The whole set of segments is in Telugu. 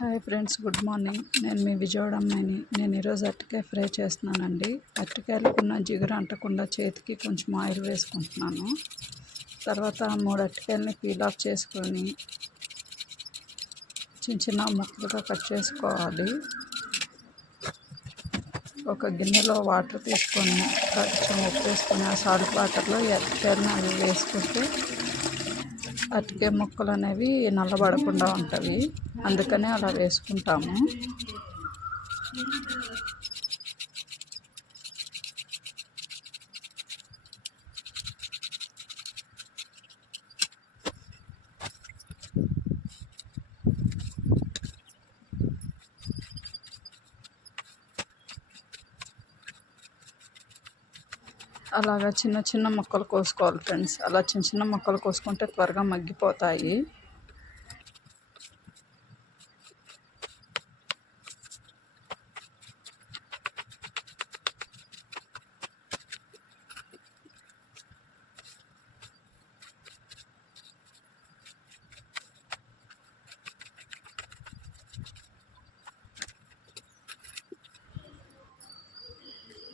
Hi friends, good morning. నేను మీ విజయవాడ అమ్మాయిని. నేను ఈరోజు అరటికాయ ఫ్రై చేస్తున్నానండి. అరటికాయలకు ఉన్న జిగురు అంటకుండా చేతికి కొంచెం ఆయిల్ వేసుకుంటున్నాను. తర్వాత 3 అరటికాయలని పీల్ ఆఫ్ చేసుకొని చిన్న చిన్న ముక్కలుగా కట్ చేసుకోవాలి. ఒక గిన్నెలో వాటర్ తీసుకొని కొంచెం ఉప్పు వేసుకొని ఆ సాల్ట్ వాటర్లో ఈ అరటికాయలను అవి వేసుకుంటే అరటికాయ ముక్కలు అనేవి నల్లబడకుండా ఉంటాయి. అందుకనే అలా వేసుకుంటాము. అలాగా చిన్న చిన్న ముక్కలు కోసుకోవాలి ఫ్రెండ్స్. అలా చిన్న చిన్న ముక్కలు కోసుకుంటే త్వరగా మగ్గిపోతాయి.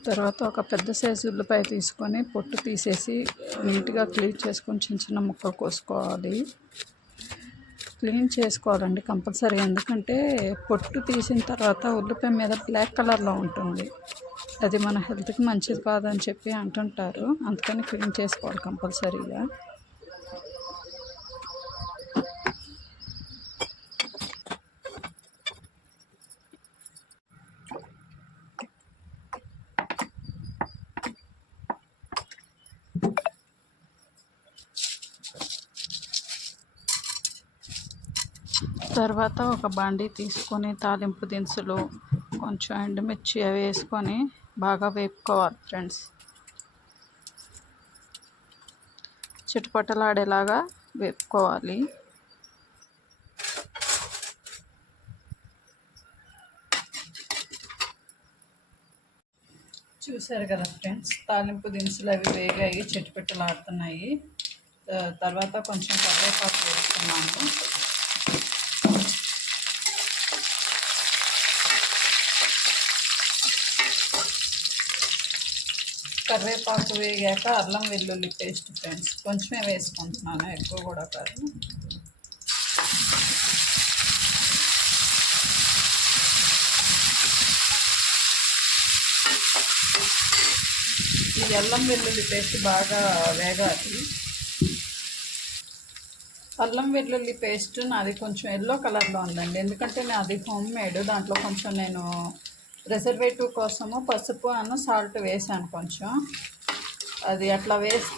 తర్వాత ఒక పెద్ద సైజు ఉల్లిపాయ తీసుకొని పొట్టు తీసేసి నీట్గా క్లీన్ చేసుకొని చిన్న చిన్న ముక్కలు కోసుకోవాలి. క్లీన్ చేసుకోవాలండి కంపల్సరీ. ఎందుకంటే పొట్టు తీసిన తర్వాత ఉల్లిపాయ మీద బ్లాక్ కలర్లో ఉంటుంది. అది మన హెల్త్కి మంచిది కాదని చెప్పి అంటుంటారు. అందుకని క్లీన్ చేసుకోవాలి కంపల్సరీగా. తర్వాత ఒక బాండీ తీసుకొని తాలింపు దినుసులు, కొంచెం ఎండుమిర్చి అవి వేసుకొని బాగా వేపుకోవాలి ఫ్రెండ్స్. చిటపటలాడేలాగా వేపుకోవాలి. చూసారు కదా ఫ్రెండ్స్, తాలింపు దినుసులు అవి వేగాయి, చిటపటలాడుతున్నాయి. తర్వాత కొంచెం కరివేపాకు వేసుకున్నాము. కరివేపాకు వేగాక అల్లం వెల్లుల్లి పేస్ట్ ఫ్రెండ్స్ కొంచెమే వేసుకుంటున్నాను, ఎక్కువ కూడా కాదు. ఈ అల్లం వెల్లుల్లి పేస్ట్ బాగా వేగాలి. అల్లం వెల్లుల్లి పేస్ట్ నాది కొంచెం ఎల్లో కలర్లో ఉందండి. ఎందుకంటే నాది హోమ్ మేడ్. దాంట్లో కొంచెం నేను ప్రిజర్వేటివ్ కోసము పసుపు సాల్ట్ వేసాను కొంచెం. అది అట్లా వేసి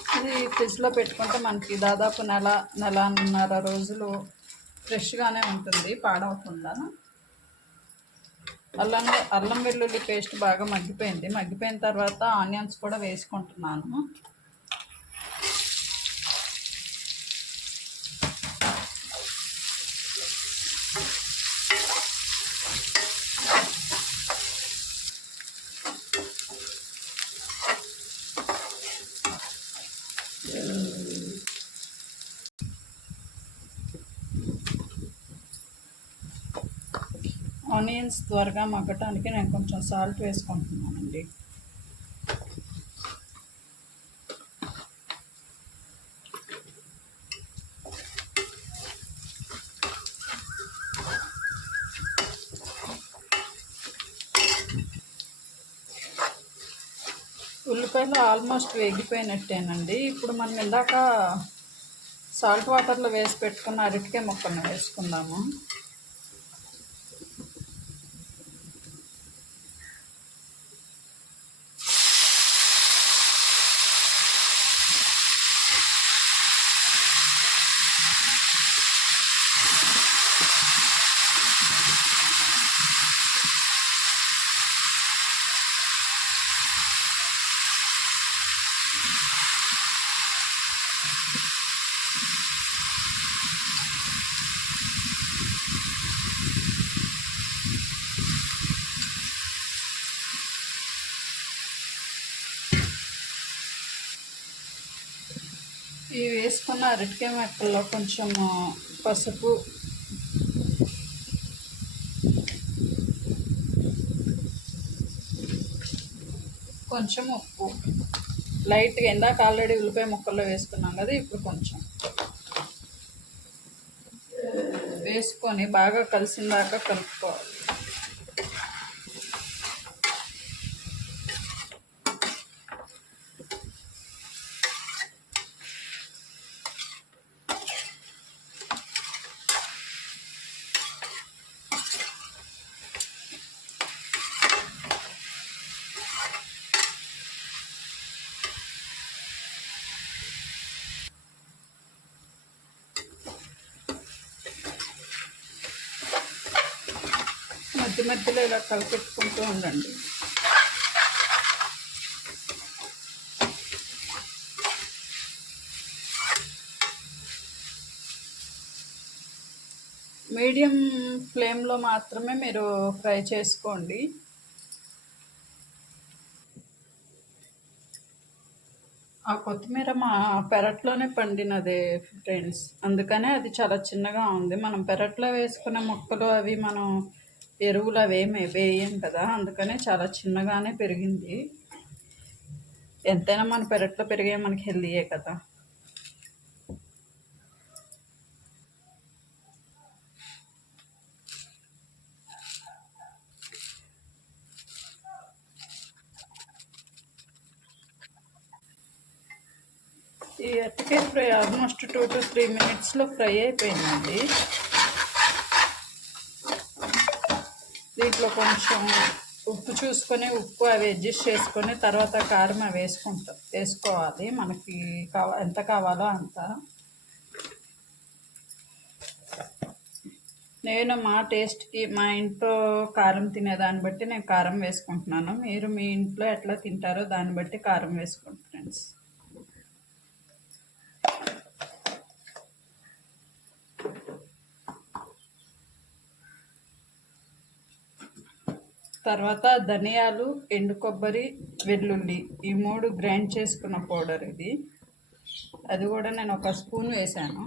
ఫ్రిడ్జ్లో పెట్టుకుంటే మనకి దాదాపు నెలన్నర రోజులు ఫ్రెష్గానే ఉంటుంది, పాడవకుండా. అల్లం వెల్లుల్లి పేస్ట్ బాగా మగ్గిపోయింది. మగ్గిపోయిన తర్వాత ఆనియన్స్ కూడా వేసుకుంటున్నాను. ఆనియన్స్ త్వరగా మగ్గటానికి నేను కొంచెం సాల్ట్ వేసుకుంటున్నానండి. ఉల్లిపాయలు ఆల్మోస్ట్ వేగిపోయినట్టేనండి. ఇప్పుడు మనం ఇందాక సాల్ట్ వాటర్లో వేసి పెట్టుకున్న అరటికాయ ముక్కలను వేసుకుందాము. ఈ వేసుకున్న అరటికాయ ముక్కల్లో కొంచెం పసుపు, కొంచెం ఉప్పు లైట్గా, ఇందాక ఆల్రెడీ ఉల్లిపాయ ముక్కల్లో వేసుకున్నాం కదా, ఇప్పుడు కొంచెం వేసుకొని బాగా కలిసిందాకా కలుపుకోవాలి. మధ్య మధ్యలో ఇలా కలిపెట్టుకుంటూ ఉండండి. మీడియం ఫ్లేమ్లో మాత్రమే మీరు ఫ్రై చేసుకోండి. ఆ కొత్తిమీర మా పెరట్లోనే పండినదే ఫ్రెండ్స్, అందుకనే అది చాలా చిన్నగా ఉంది. మనం పెరట్లో వేసుకునే మొక్కలు అవి మనం ఎరువులు అవేమి వేయం కదా, అందుకనే చాలా చిన్నగానే పెరిగింది. ఎంతైనా మన పెరట్లో పెరిగే మనకి హెల్దీయే కదా. ఈ అరటికాయ ఫ్రై ఆల్మోస్ట్ 2 to 3 minutesలో ఫ్రై అయిపోయిందండి. దీంట్లో కొంచెం ఉప్పు చూసుకొని, ఉప్పు అవి అడ్జస్ట్ చేసుకొని తర్వాత కారం అవి వేసుకోవాలి. మనకి ఎంత కావాలో అంత. నేను మా టేస్ట్కి, మా ఇంట్లో కారం తినేదాన్ని బట్టి నేను కారం వేసుకుంటున్నాను. మీరు మీ ఇంట్లో ఎట్లా తింటారో దాన్ని బట్టి కారం వేసుకోండి ఫ్రెండ్స్. తర్వాత ధనియాలు, ఎండు కొబ్బరి, వెల్లుల్లి ఈ 3 గ్రైండ్ చేసుకున్న పౌడర్ ఇది. అది కూడా నేను 1 స్పూన్ వేసాను.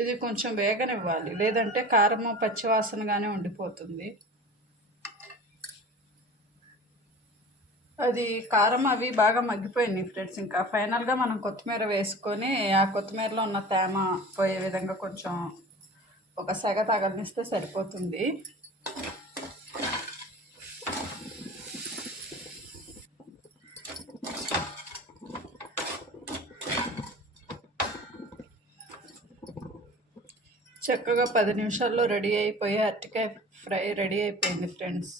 ఇది కొంచెం వేగనివ్వాలి, లేదంటే కారము పచ్చివాసనగానే ఉండిపోతుంది. అది కారం అవి బాగా మగ్గిపోయినాయి ఫ్రెండ్స్. ఇంకా ఫైనల్గా మనం కొత్తిమీర వేసుకొని ఆ కొత్తిమీరలో ఉన్న తేమ పోయే విధంగా కొంచెం ఒక సెగ తగలనిస్తే సరిపోతుంది. చక్కగా 10 నిమిషాల్లో రెడీ అయిపోయి అరటికాయ ఫ్రై రెడీ అయిపోయింది ఫ్రెండ్స్.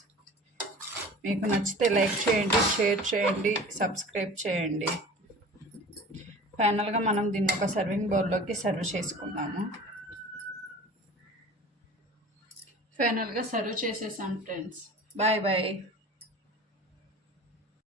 మీకు నచ్చితే లైక్ చేయండి, షేర్ చేయండి, సబ్స్క్రైబ్ చేయండి. ఫైనల్గా మనం దీన్ని ఒక సర్వింగ్ బౌల్లోకి సర్వ్ చేసుకుందాము. ఫైనల్గా సర్వ్ చేసేసాను ఫ్రెండ్స్. Bye bye.